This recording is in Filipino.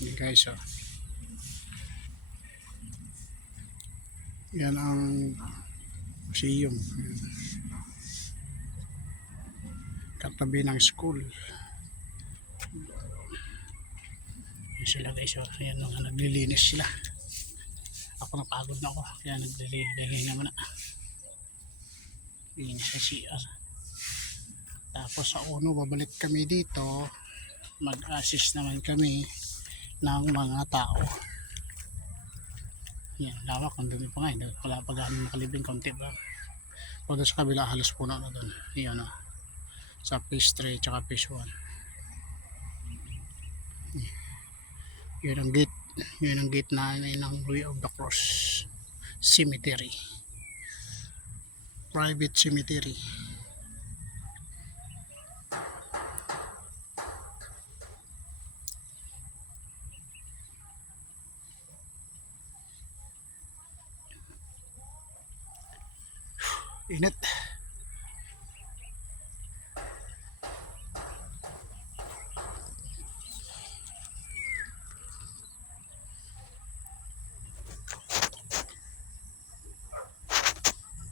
Yan guys, oh. Yan ang museum. Yan. Katabi ng school. Yan sila guys, oh. Yan mga naglilinis sila. Ako napagod na ako, kaya naglilinis naman na. Linis sa CR. Tapos sa uno, babalik kami dito. Mag-assist naman kami ng mga tao. Yan, lawak, ang dumi pa nga, wala pa gano'ng makalibing, konti ba. O doon sa kabila, halos puno na doon. Yan o, sa phase 3 tsaka phase 1. Yun ang gate, yun ang gate na ng Way of the Cross Cemetery, private cemetery. Init.